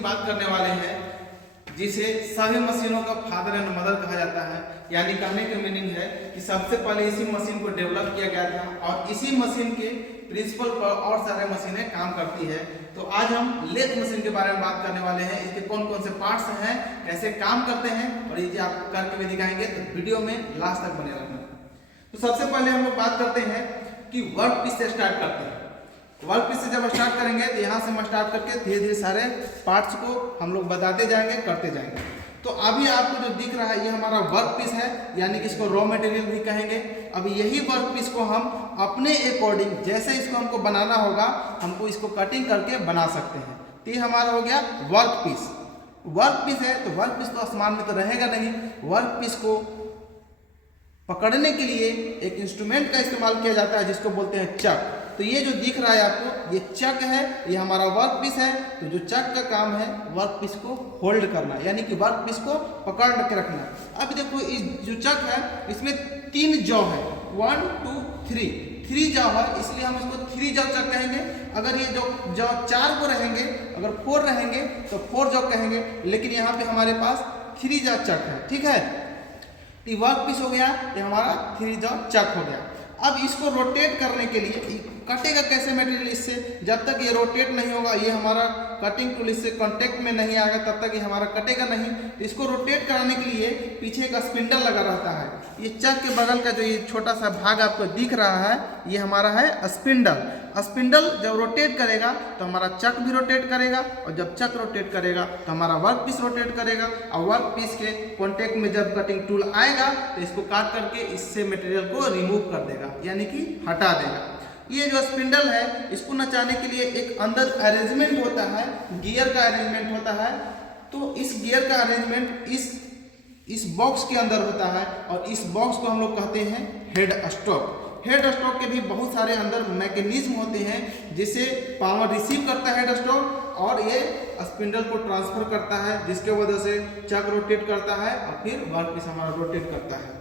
की बात करने वाले हैं, जिसे सभी मशीनों का फादर एंड मदर कहा जाता है। यानी कहने का मीनिंग है कि सबसे पहले इसी मशीन को डेवलप किया गया था और इसी मशीन के प्रिंसिपल पर और सारे मशीनें काम करती है। तो आज हम लेथ मशीन के बारे में बात करने वाले हैं, इसके कौन कौन से पार्ट्स हैं, कैसे काम करते हैं और ये आप करके भी दिखाएंगे, तो वीडियो में लास्ट तक बने रहना। तो सबसे पहले हम लोग बात करते हैं कि वर्क पीस से स्टार्ट करते हैं। वर्क पीस से जब स्टार्ट करेंगे तो यहाँ से हम स्टार्ट करके धीरे धीरे सारे पार्ट्स को हम लोग बताते जाएंगे, करते जाएंगे। तो अभी आपको जो दिख रहा है ये हमारा वर्क पीस है, यानी कि इसको रॉ मटेरियल भी कहेंगे। अभी यही वर्क पीस को हम अपने अकॉर्डिंग जैसे इसको हमको बनाना होगा, हमको इसको कटिंग करके बना सकते हैं। तो ये हमारा हो गया वर्क पीस। वर्क पीस है तो वर्क पीस तो आसमान में तो रहेगा नहीं। वर्क पीस को पकड़ने के लिए एक इंस्ट्रूमेंट का इस्तेमाल किया जाता है जिसको बोलते हैं चक। तो ये जो दिख रहा है आपको, ये चक है, ये हमारा वर्क पीस है। तो जो चक का काम है वर्क पीस को होल्ड करना, यानी कि वर्क पीस को पकड़ के रखना। अब देखो इस जो चक है इसमें 3 जॉ है, 1 2 3 जॉ है, इसलिए हम इसको 3 जॉ चक कहेंगे। अगर ये जो जॉ 4 को रहेंगे, अगर 4 रहेंगे तो 4 जॉ कहेंगे, लेकिन यहाँ पे हमारे पास 3 जॉ चक है। ठीक है, ये वर्क पीस हो गया, ये हमारा 3 जॉ चक हो गया। अब इसको रोटेट करने के लिए कटेगा कैसे मटेरियल इससे, जब तक ये रोटेट नहीं होगा, ये हमारा कटिंग टूल इससे कांटेक्ट में नहीं आएगा, तब तक ये हमारा कटेगा नहीं। तो इसको रोटेट कराने के लिए पीछे एक स्पिंडल लगा रहता है। ये चक के बगल का जो ये छोटा सा भाग आपको दिख रहा है, ये हमारा है स्पिंडल। स्पिंडल जब रोटेट करेगा तो हमारा चक भी रोटेट करेगा, और जब चक रोटेट करेगा तो हमारा वर्क पीस रोटेट करेगा। और वर्क पीस के कांटेक्ट में जब कटिंग टूल आएगा तो इसको काट करके इससे मटेरियल को रिमूव कर देगा, यानी कि हटा देगा। ये जो स्पिंडल है इसको नचाने के लिए एक अंदर अरेंजमेंट होता है, गियर का अरेंजमेंट होता है। तो इस गियर का अरेंजमेंट इस बॉक्स के अंदर होता है, और इस बॉक्स को हम लोग कहते हैं हेड स्टॉक। हेड स्टॉक के भी बहुत सारे अंदर मैकेनिज्म होते हैं, जिसे पावर रिसीव करता है हेड स्टॉक, और ये स्पिंडल को ट्रांसफर करता है, जिसके वजह से चक रोटेट करता है और फिर वर्क पीस हमारा रोटेट करता है।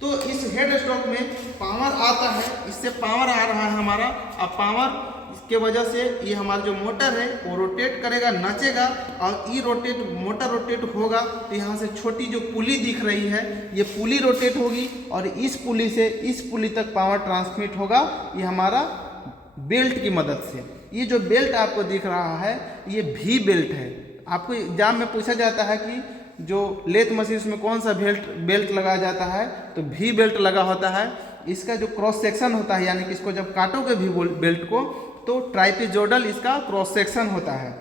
तो इस हेड स्टॉक में पावर आता है, इससे पावर आ रहा है हमारा। अब पावर इसके वजह से ये हमारा जो मोटर है वो रोटेट करेगा, नाचेगा, और ये मोटर रोटेट होगा तो यहाँ से छोटी जो पुली दिख रही है ये पुली रोटेट होगी, और इस पुली से इस पुली तक पावर ट्रांसमिट होगा, ये हमारा बेल्ट की मदद से। ये जो बेल्ट आपको दिख रहा है ये भी बेल्ट है। आपको एग्जाम में पूछा जाता है कि जो लेथ मशीन में कौन सा बेल्ट लगाया जाता है, तो भी बेल्ट लगा होता है। इसका जो क्रॉस सेक्शन होता है, यानी कि इसको जब काटोगे भी बेल्ट को, तो ट्राइपिजोडल इसका क्रॉस सेक्शन होता है।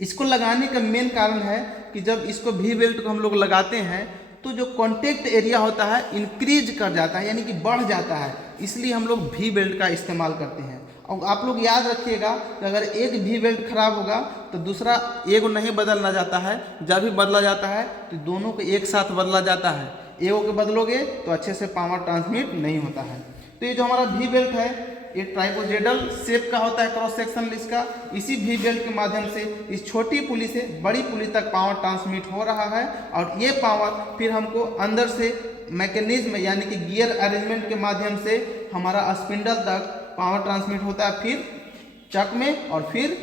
इसको लगाने का मेन कारण है कि जब इसको भी बेल्ट को हम लोग लगाते हैं तो जो कॉन्टेक्ट एरिया होता है इंक्रीज कर जाता है, यानी कि बढ़ जाता है, इसलिए हम लोग भी बेल्ट का इस्तेमाल करते हैं। और आप लोग याद रखिएगा कि अगर एक भी बेल्ट खराब होगा तो दूसरा एक नहीं बदलना जाता है, जब भी बदला जाता है तो दोनों को एक साथ बदला जाता है। एक के बदलोगे तो अच्छे से पावर ट्रांसमिट नहीं होता है। तो ये जो हमारा भी बेल्ट है ये ट्राइपोजेडल शेप का होता है, क्रॉस सेक्शन इसका। इसी भी बेल्ट के माध्यम से इस छोटी पुली से बड़ी पुली तक पावर ट्रांसमिट हो रहा है, और ये पावर फिर हमको अंदर से मैकेनिज्म यानी कि गियर अरेंजमेंट के माध्यम से हमारा स्पिंडल तक पावर ट्रांसमिट होता है, फिर चक में और फिर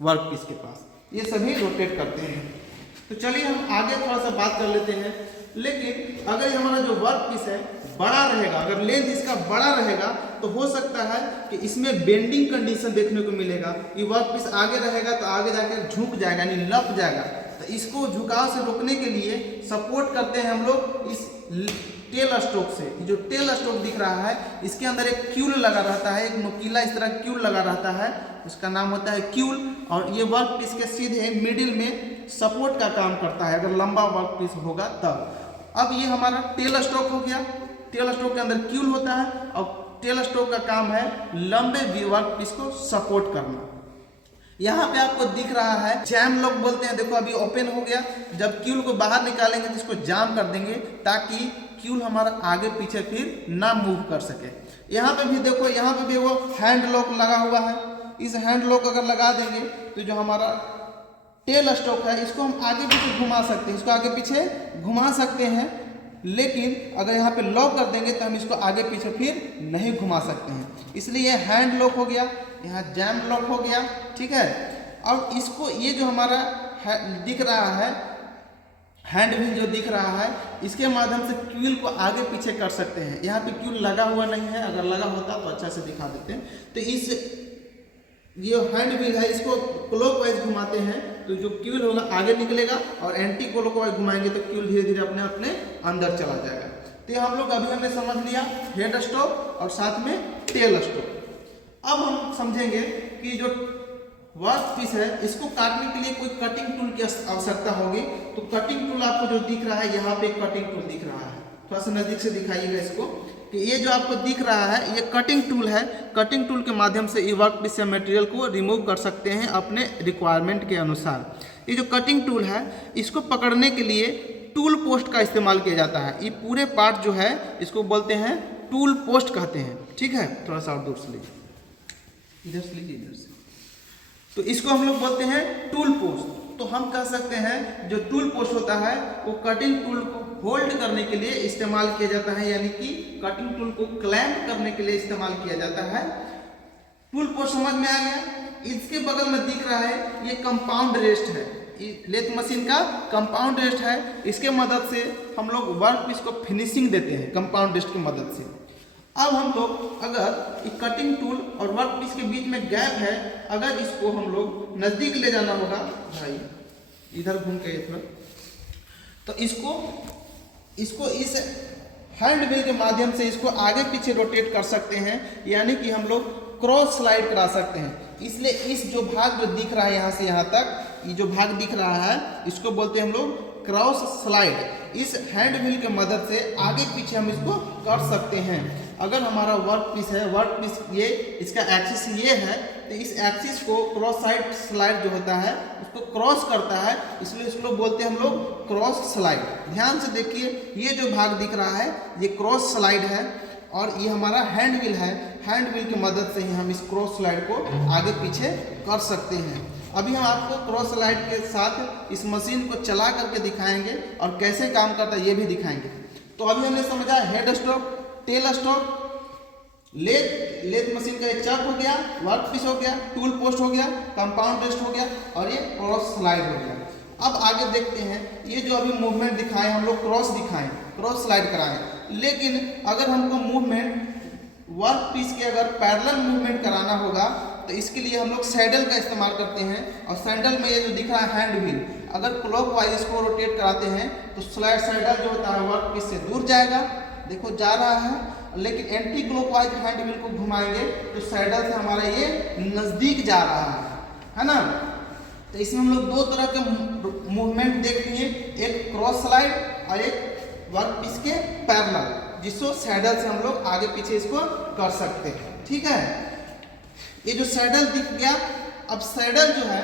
वर्क पीस के पास। ये सभी रोटेट करते हैं। तो चलिए हम आगे थोड़ा सा बात कर लेते हैं। लेकिन अगर हमारा जो वर्क पीस है बड़ा रहेगा, अगर लेंथ इसका बड़ा रहेगा, तो हो सकता है कि इसमें बेंडिंग कंडीशन देखने को मिलेगा। ये वर्क पीस आगे रहेगा तो आगे जाकर झुक जाएगा, यानी लप जाएगा। तो इसको झुकाव से रोकने के लिए सपोर्ट करते हैं हम लोग इस टेल स्टॉक से। जो टेल स्टॉक दिख रहा है इसके अंदर एक क्यूल लगा रहता है, एक नुकीला इस तरह क्यूल लगा रहता है, उसका नाम होता है क्यूल। और ये वर्क पीस के सीधे मिडिल में सपोर्ट का काम करता है, अगर लंबा वर्क पीस होगा तब। अब ये हमारा टेल स्टॉक हो गया। टेल स्टॉक के अंदर क्यूल होता है, और टेल स्टॉक का काम है लंबे वर्क पीस को सपोर्ट करना। यहाँ पे आपको दिख रहा है जैम लॉक बोलते हैं। देखो अभी ओपन हो गया, जब क्यूल को बाहर निकालेंगे तो इसको जाम कर देंगे, ताकि क्यूल हमारा आगे पीछे फिर ना मूव कर सके। यहाँ पे भी देखो, यहाँ पे भी वो हैंड लॉक लगा हुआ है। इस हैंड लॉक अगर लगा देंगे तो जो हमारा टेल स्टॉक है इसको हम आगे पीछे घुमा सकते हैं, इसको आगे पीछे घुमा सकते हैं। लेकिन अगर यहाँ पे लॉक कर देंगे तो हम इसको आगे पीछे फिर नहीं घुमा सकते हैं, इसलिए हैंड लॉक हो गया, यहाँ जैम लॉक हो गया। ठीक है, और इसको ये जो हमारा दिख रहा है हैंड व्हील जो दिख रहा है, इसके माध्यम से क्यूल को आगे पीछे कर सकते हैं। यहाँ पे क्यूल लगा हुआ नहीं है, अगर लगा होता तो अच्छा से दिखा देते हैं। तो इस ये हैंड व्हील है, इसको क्लॉकवाइज घुमाते हैं तो जो क्यूल होगा आगे निकलेगा, और एंटी क्लॉकवाइज घुमाएंगे तो क्यूल धीरे धीरे अपने अपने अंदर चला जाएगा। तो हम लोग अभी हमने समझ लिया हेड स्टॉक और साथ में टेल स्टॉक। अब हम समझेंगे कि जो वर्क पीस है इसको काटने के लिए कोई कटिंग टूल की आवश्यकता होगी। तो कटिंग टूल आपको जो दिख रहा है, यहाँ पे एक कटिंग टूल दिख रहा है, थोड़ा सा नजदीक से दिखाइएगा इसको, कि ये जो आपको दिख रहा है ये कटिंग टूल है। कटिंग टूल के माध्यम से ये वर्क पीस से मटेरियल को रिमूव कर सकते हैं अपने रिक्वायरमेंट के अनुसार। ये जो कटिंग टूल है इसको पकड़ने के लिए टूल पोस्ट का इस्तेमाल किया जाता है। ये पूरे पार्ट जो है इसको बोलते हैं टूल पोस्ट कहते हैं। ठीक है, थोड़ा सा और दूर से लीजिए, इधर से लीजिए, इधर से। तो इसको हम लोग बोलते हैं टूल पोस्ट। तो हम कह सकते हैं जो टूल पोस्ट होता है वो कटिंग टूल को होल्ड करने के लिए इस्तेमाल किया जाता है, यानी कि कटिंग टूल को क्लैंप करने के लिए इस्तेमाल किया जाता है। टूल पोस्ट समझ में आ गया। इसके बगल में दिख रहा है ये कंपाउंड रेस्ट है, लेथ मशीन का कंपाउंड रेस्ट है। इसके मदद से हम लोग वर्क पीस को फिनिशिंग देते हैं कंपाउंड रेस्ट की मदद से। अब हम लोग अगर कटिंग टूल और वर्क पीस के बीच में गैप है, अगर इसको हम लोग नजदीक ले जाना होगा, भाई इधर घूम के थोड़ा, तो इसको इस हैंड व्हील के माध्यम से इसको आगे पीछे रोटेट कर सकते हैं, यानी कि हम लोग क्रॉस स्लाइड करा सकते हैं। इसलिए इस जो भाग जो दिख रहा है यहाँ से यहाँ तक, ये जो भाग दिख रहा है इसको बोलते हैं हम लोग क्रॉस स्लाइड। इस हैंड व्हील के मदद से आगे पीछे हम इसको कर सकते हैं। अगर हमारा वर्क पीस है, वर्क पीस ये इसका एक्सिस ये है, तो इस एक्सिस को क्रॉस साइड स्लाइड जो होता है उसको क्रॉस करता है, इसलिए इसको बोलते हैं हम लोग क्रॉस स्लाइड। ध्यान से देखिए, ये जो भाग दिख रहा है ये क्रॉस स्लाइड है, और ये हमारा हैंड व्हील है। हैंड व्हील की मदद से ही हम इस क्रॉस स्लाइड को आगे पीछे कर सकते हैं। अभी हम आपको क्रॉस स्लाइड के साथ इस मशीन को चला करके दिखाएंगे और कैसे काम करता है ये भी दिखाएंगे। तो अभी हमने समझा head stock, tail stock, lathe machine का एक चक हो गया, वर्क पीस हो गया, टूल पोस्ट हो गया, कंपाउंड रेस्ट हो गया, और ये क्रॉस स्लाइड हो गया। अब आगे देखते हैं, ये जो अभी मूवमेंट दिखाए हम लोग क्रॉस दिखाएं, क्रॉस स्लाइड कराएं, लेकिन अगर हमको मूवमेंट वर्क पीस के अगर पैरेलल मूवमेंट कराना होगा तो इसके लिए हम लोग सैडल का इस्तेमाल करते हैं। और सैडल में ये जो दिख रहा है हैंड व्हील, अगर क्लॉकवाइज इसको रोटेट कराते हैं तो स्लाइड सैडल जो होता है वर्क पीस से दूर जाएगा, देखो जा रहा है, लेकिन एंटी क्लॉकवाइज हैंड व्हील को घुमाएंगे तो सैडल से हमारा ये नज़दीक जा रहा है ना। तो इसमें हम लोग दो तरह के मूवमेंट देख लिए, एक क्रॉस स्लाइड और एक वर्क पीस के पैरेलल, जिसको सैडल से हम लोग आगे पीछे इसको कर सकते हैं। ठीक है, ये जो सैडल दिख गया। अब सैडल जो है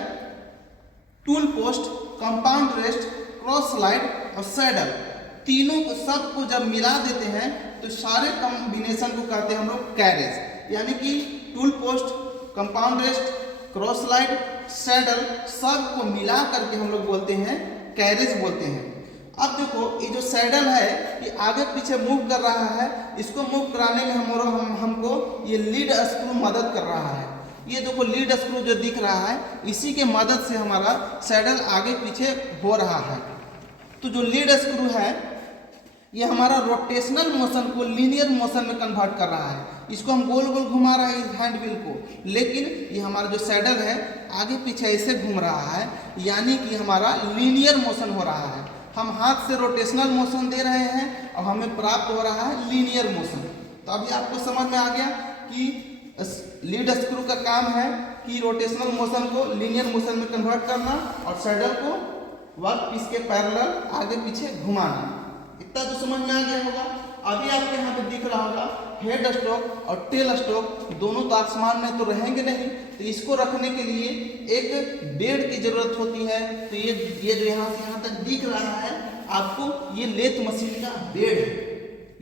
tool post, compound rest, cross slide और सैडल, तीनों को सबको जब मिला देते हैं तो सारे कॉम्बिनेशन को कहते हैं हम लोग कैरेज। यानी कि tool post, compound rest, cross slide, saddle सबको मिला करके हम लोग बोलते हैं कैरेज बोलते हैं। अब देखो ये जो सैडल है ये आगे पीछे मूव कर रहा है, इसको मूव कराने में हमको ये लीड स्क्रू मदद कर रहा है। ये देखो लीड स्क्रू जो दिख रहा है इसी के मदद से हमारा सैडल आगे पीछे हो रहा है। तो जो लीड स्क्रू है ये हमारा रोटेशनल मोशन को लीनियर मोशन में कन्वर्ट कर रहा है। इसको हम गोल गोल घुमा रहे हैं इस हैंड व्हील को, लेकिन ये हमारा जो सैडल है आगे पीछे ऐसे घूम रहा है, यानी कि हमारा लीनियर मोशन हो रहा है। हम हाथ से रोटेशनल मोशन दे रहे हैं और हमें प्राप्त हो रहा है लीनियर मोशन। तो अभी आपको समझ में आ गया कि लीड स्क्रू का काम है कि रोटेशनल मोशन को लीनियर मोशन में कन्वर्ट करना और सैडल को वर्क पीस के पैरेलल आगे पीछे घुमाना। इतना तो समझ में आ गया होगा। अभी आपके यहाँ पे दिख रहा होगा हेड स्टॉक और टेल स्टॉक, दोनों तो आसमान में तो रहेंगे नहीं, तो इसको रखने के लिए एक बेड की जरूरत होती है। तो ये जो यहाँ से यहाँ तक दिख रहा है आपको, ये लेथ मशीन का बेड है,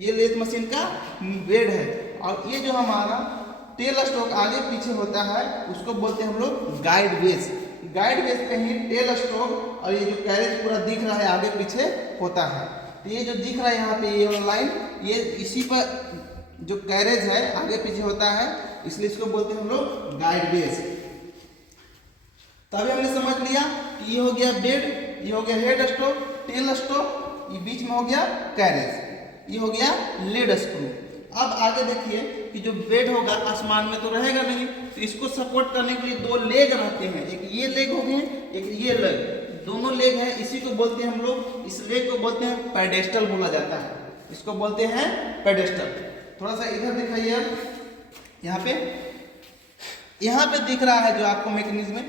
ये लेथ मशीन का बेड है। और ये जो हमारा टेल स्टॉक आगे पीछे होता है उसको बोलते हैं हम लोग गाइड बेस। गाइड बेस पे ही टेल स्टॉक और ये जो कैरेज पूरा दिख रहा है आगे पीछे होता है। तो ये जो दिख रहा है यहाँ पे ये लाइन, ये इसी पर जो कैरेज है आगे पीछे होता है, इसलिए इसको बोलते हैं हम लोग गाइड बेस। तो अभी हमने समझ लिया कि ये हो गया बेड, ये हो गया हेड स्टॉक, टेल स्टॉक, ये बीच में हो गया कैरेज, ये हो गया लीड स्क्रू। अब आगे देखिए कि जो बेड होगा आसमान में तो रहेगा नहीं, तो इसको सपोर्ट करने के लिए दो लेग रहते हैं, एक ये लेग हो गए, एक ये लेग, दोनों लेग हैं, इसी को बोलते हैं हम लोग, इस लेग को बोलते हैं पेडेस्टल बोला जाता है, इसको बोलते हैं पेडेस्टल। थोड़ा सा इधर दिखाइए अब, यहाँ पे दिख रहा है जो आपको मैकेनिज्म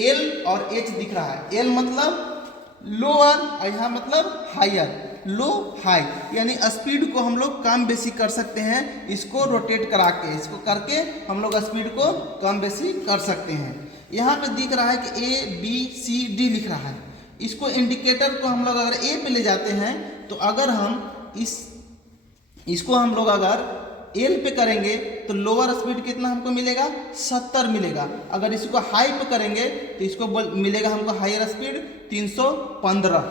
एल और एच दिख रहा है। एल मतलब लोअर और यहाँ मतलब हायर, लो हाई, यानी स्पीड को हम लोग कम बेसी कर सकते हैं, इसको रोटेट करा के, इसको करके हम लोग स्पीड को कम बेसी कर सकते हैं। यहाँ पे दिख रहा है कि ए बी सी डी लिख रहा है, इसको इंडिकेटर को हम लोग अगर ए पे ले जाते हैं तो अगर हम इसको हम लोग अगर एल पे करेंगे तो लोअर स्पीड कितना हमको मिलेगा, 70 मिलेगा। अगर इसको हाई पे करेंगे तो इसको मिलेगा हमको हायर स्पीड 315।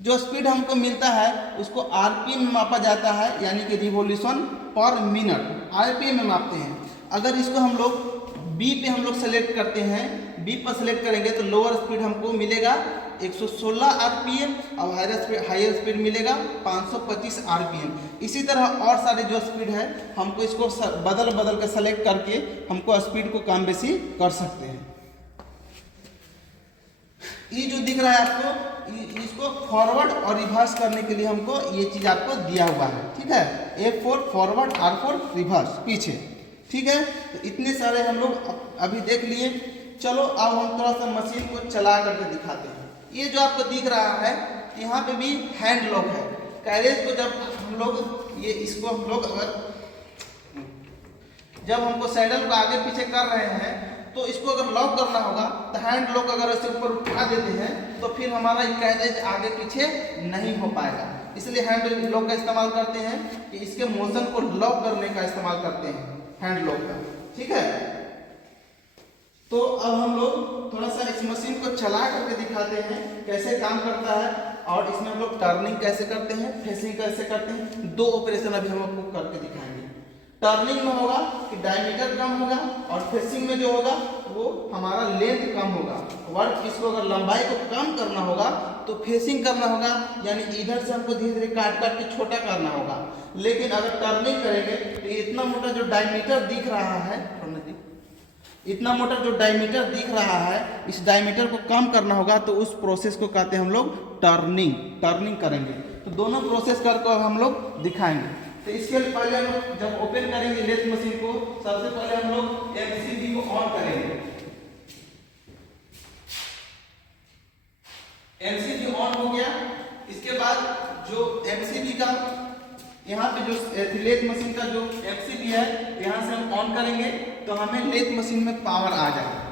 जो स्पीड हमको मिलता है उसको आरपीएम में मापा जाता है, यानी कि रिवॉल्यूशन पर मिनट, आरपीएम में मापते हैं। अगर इसको हम लोग बी पे हम लोग सेलेक्ट करते हैं, बी पर सेलेक्ट करेंगे तो लोअर स्पीड हमको मिलेगा 116 आरपीएम और हायर स्पीड मिलेगा 525 आरपीएम। इसी तरह और सारे जो स्पीड है हमको इसको बदल बदल के सेलेक्ट करके हमको स्पीड को कम बेसी कर सकते हैं। ये जो दिख रहा है आपको, इसको फॉरवर्ड और रिवर्स करने के लिए हमको ये चीज आपको दिया हुआ है, ठीक है। F4 फॉरवर्ड, R4 रिवर्स पीछे, ठीक है। तो इतने सारे हम लोग अभी देख लिए। चलो अब हम थोड़ा सा मशीन को चला करके दिखाते हैं। ये जो आपको दिख रहा है यहाँ पे भी हैंड लॉक है। कैरेज को जब हम लोग इसको हम लोग अगर जब हमको सैडल को आगे पीछे कर रहे हैं तो इसको अगर लॉक करना होगा तो हैंड लॉक अगर इसे ऊपर उठा देते हैं तो फिर हमारा कैरेज आगे पीछे नहीं हो पाएगा। इसलिए हैंड लॉक का इस्तेमाल करते हैं कि इसके मोशन को लॉक करने का इस्तेमाल करते हैं हैंड लॉक का, ठीक है। तो अब हम लोग थोड़ा सा इस मशीन को चला करके दिखाते हैं कैसे काम करता है, और इसमें हम लोग टर्निंग कैसे करते हैं, फेसिंग कैसे करते हैं। दो ऑपरेशन अभी हम आपको करके दिखाएंगे। टर्निंग में होगा कि डायमीटर कम होगा, और फेसिंग में जो होगा वो हमारा लेंथ कम होगा। वर्क इसको अगर लंबाई को कम करना होगा तो फेसिंग करना होगा, यानी इधर से हमको धीरे धीरे काट काट के छोटा करना होगा। लेकिन अगर टर्निंग करेंगे तो इतना मोटा जो डायमीटर दिख रहा है, इतना मोटा जो डायमीटर दिख रहा है, इस डायमीटर को कम करना होगा, तो उस प्रोसेस को कहते हैं हम लोग टर्निंग करेंगे। तो दोनों प्रोसेस करके हम लोग दिखाएंगे। तो इसके लिए पहले हम लोग जब ओपन करेंगे लेथ मशीन को, सबसे पहले हम लोग एमसीबी को ऑन करेंगे। एमसीबी ऑन हो गया। इसके बाद जो एमसीबी का यहाँ पे जो लेथ मशीन का जो एमसीबी है यहाँ से हम ऑन करेंगे तो हमें लेथ मशीन में पावर आ जाएगा।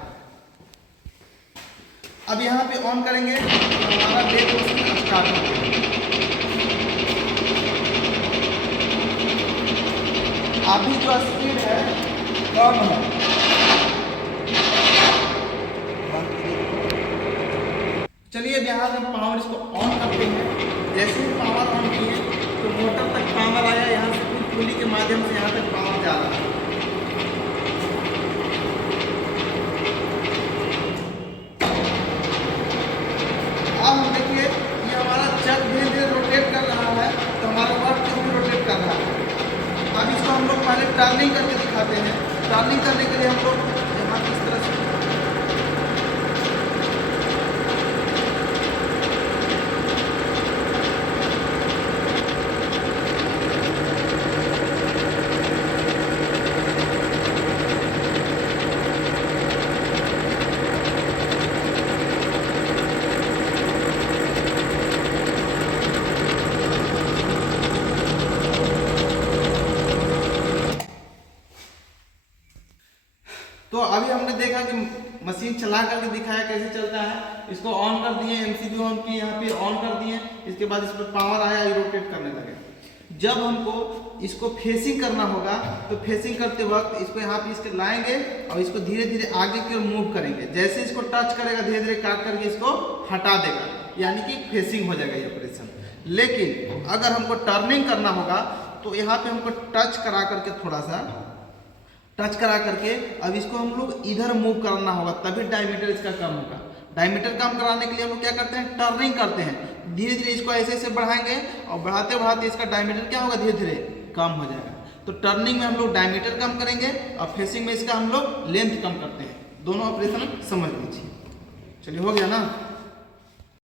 अब यहाँ पे ऑन करेंगे तो हमारा लेथ मशीन स्टार्ट हो जाएगा। अभी जो स्पीड है कम है, चलिए अब यहाँ से हम पावर इसको ऑन करते हैं। जैसे ही पावर ऑन किए तो मोटर तक पावर आया, यहाँ से कुछ पुली के माध्यम से यहाँ तक पावर जा रहा है। अब हम देखिए ये हमारा चक धीरे धीरे रोटेट कर रहा है, तो हमारा वर्क भी रोटेट कर रहा है। अब इसको हम लोग पहले टर्निंग करके दिखाते हैं। टर्निंग करने के लिए हम लोग यहाँ किस तरह से तो अभी हमने देखा कि मशीन चला करके दिखाया कैसे चलता है। इसको ऑन कर दिए, एमसीबी ऑन किए, यहाँ पे ऑन कर दिए। इसके बाद इस पर पावर आया, ये रोटेट करने लगे। जब हमको इसको फेसिंग करना होगा तो फेसिंग करते वक्त इसको यहाँ पे इसके लाएंगे और इसको धीरे धीरे आगे की ओर मूव करेंगे। जैसे इसको टच करेगा धीरे धीरे काट करके इसको हटा देगा, यानी कि फेसिंग हो जाएगा ये ऑपरेशन। लेकिन अगर हमको टर्निंग करना होगा तो यहाँ पे हमको टच करा करके थोड़ा सा टच करा करके अब इसको हम लोग इधर मूव करना होगा, तभी डायमीटर इसका कम होगा। डायमीटर कम कराने के लिए हम लोग क्या करते हैं, टर्निंग करते हैं। धीरे धीरे इसको ऐसे ऐसे बढ़ाएंगे और बढ़ाते बढ़ाते इसका डायमीटर क्या होगा, धीरे धीरे कम हो जाएगा। तो टर्निंग में हम लोग डायमीटर कम करेंगे और फेसिंग में इसका हम लोग लेंथ कम करते हैं। दोनों ऑपरेशन समझ लीजिए। चलिए हो गया ना।